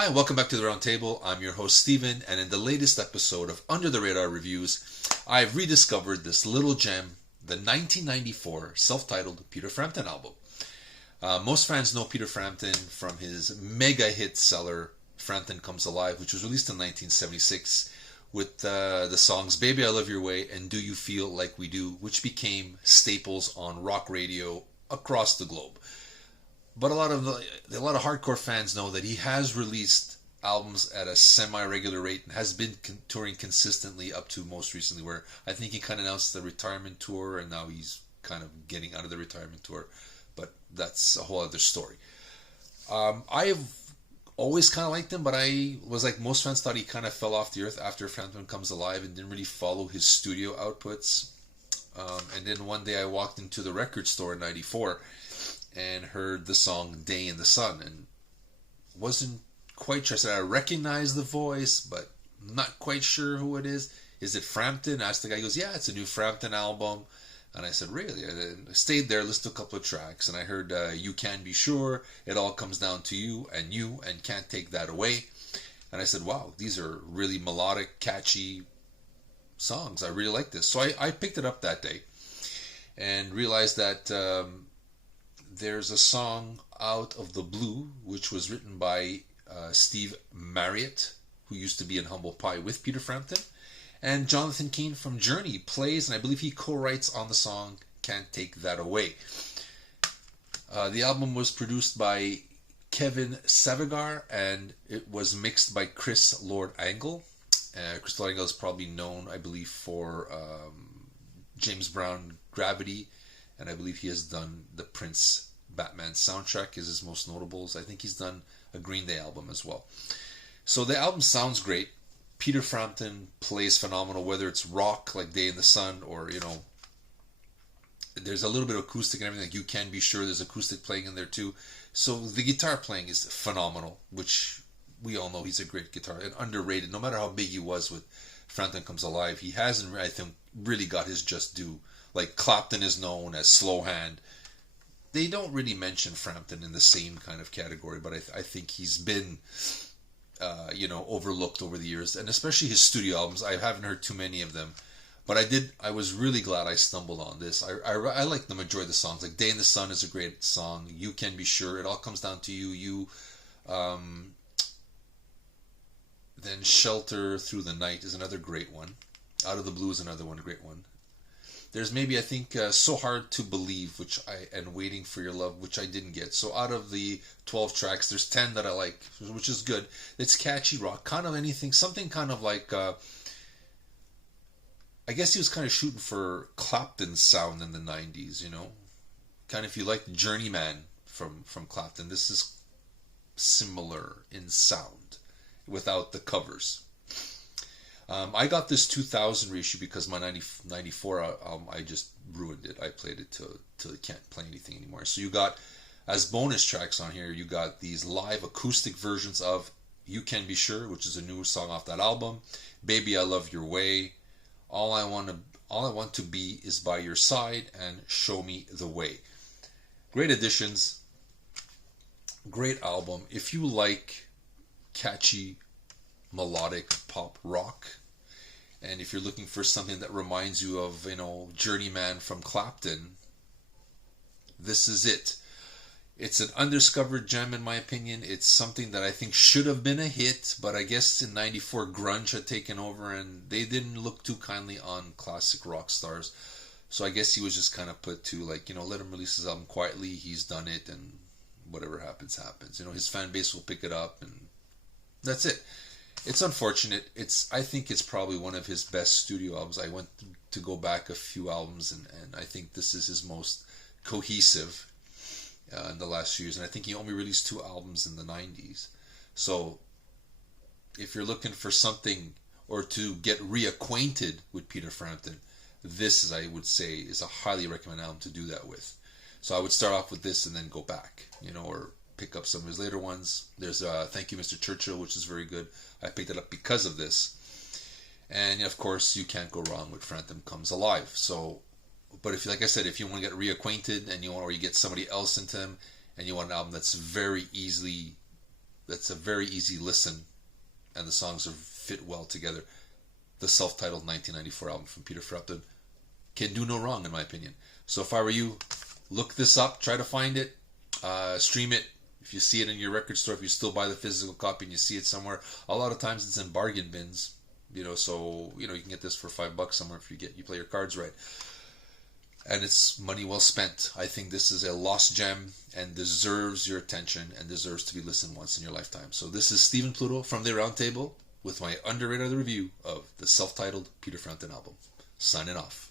Hi, welcome back to the Roundtable. I'm your host, Steven, and in the latest episode of Under the Radar Reviews, I've rediscovered this little gem, the 1994 self-titled Peter Frampton album. Most fans know Peter Frampton from his mega hit seller, Frampton Comes Alive, which was released in 1976 with the songs Baby I Love Your Way and Do You Feel Like We Do, which became staples on rock radio across the globe. But a lot of hardcore fans know that he has released albums at a semi-regular rate and has been touring consistently up to most recently, where I think he kind of announced the retirement tour and now he's kind of getting out of the retirement tour. But that's a whole other story. I've always kind of liked him, but I was like most fans, thought he kind of fell off the earth after Frampton Comes Alive and didn't really follow his studio outputs. And then one day I walked into the record store in '94 and heard the song Day in the Sun and wasn't quite sure. I said I recognize the voice, but not quite sure who it is. Is it Frampton? I asked the guy. He goes, yeah, it's a new Frampton album. And I said, really? I stayed there, listened to a couple of tracks, and I heard You Can Be Sure, It All Comes Down to You, and Can't Take That Away. And I said, wow, these are really melodic, catchy songs. I really like this. So I picked it up that day and realized that there's a song, Out of the Blue, which was written by Steve Marriott, who used to be in Humble Pie with Peter Frampton. And Jonathan Cain from Journey plays, and I believe he co-writes on the song Can't Take That Away. The album was produced by Kevin Savigar, and it was mixed by Chris Lord Angle. Chris Lord Angle is probably known, I believe, for James Brown Gravity, and I believe he has done the Prince Batman soundtrack is his most notables. I think he's done a Green Day album as well. So the album sounds great. Peter Frampton plays phenomenal, whether it's rock like Day in the Sun or, there's a little bit of acoustic and everything. Like You Can Be Sure there's acoustic playing in there too. So the guitar playing is phenomenal, which we all know he's a great guitar and underrated. No matter how big he was with Frampton Comes Alive, he hasn't, I think, really got his just due. Like Clapton is known as slow hand. They don't really mention Frampton in the same kind of category, but I think he's been overlooked over the years, and especially his studio albums. I haven't heard too many of them, but I was really glad I stumbled on this. I like the majority of the songs. Like Day in the Sun is a great song. You Can Be Sure, It All Comes Down to You. Then Shelter Through the Night is another great one. Out of the Blue is another one, great one. There's maybe, I think, So Hard to Believe, and Waiting for Your Love, which I didn't get. So out of the 12 tracks, there's 10 that I like, which is good. It's catchy rock, kind of anything, something kind of like, I guess he was kind of shooting for Clapton's sound in the 90s, Kind of if you like Journeyman from Clapton, this is similar in sound, without the covers. I got this 2000 reissue because my 94 album, I just ruined it. I played it till it can't play anything anymore. So you got, as bonus tracks on here, you got these live acoustic versions of You Can Be Sure, which is a new song off that album, Baby I Love Your Way, All I Want to Be Is By Your Side, and Show Me the Way. Great additions. Great album. If you like catchy melodic pop rock, and if you're looking for something that reminds you of Journeyman from Clapton, this is it. It's an undiscovered gem in my opinion. It's something that I think should have been a hit, but I guess in '94 grunge had taken over and they didn't look too kindly on classic rock stars, so I guess he was just kind of put to let him release his album quietly. He's done it, and whatever happens his fan base will pick it up, and that's it. It's unfortunate. I think it's probably one of his best studio albums. I went to go back a few albums, and I think this is his most cohesive in the last few years. And I think he only released 2 albums in the 90s. So if you're looking for something or to get reacquainted with Peter Frampton, this, I would say, is a highly recommended album to do that with. So I would start off with this and then go back, or pick up some of his later ones. There's Thank You Mr. Churchill, which is very good. I picked it up because of this. And of course, you can't go wrong with Frampton Comes Alive. So, but if, like I said, if you want to get reacquainted and you get somebody else into him, and you want an album that's very easily That's a very easy listen, and the songs are fit well together. The self-titled 1994 album from Peter Frampton can do no wrong, in my opinion. So if I were you, look this up, try to find it, stream it. If you see it in your record store, if you still buy the physical copy and you see it somewhere, a lot of times it's in bargain bins. So you can get this for $5 somewhere if you play your cards right. And it's money well spent. I think this is a lost gem and deserves your attention and deserves to be listened once in your lifetime. So this is Stephen Pluto from the Aroundtable with my underrated review of the self-titled Peter Frampton album. Signing off.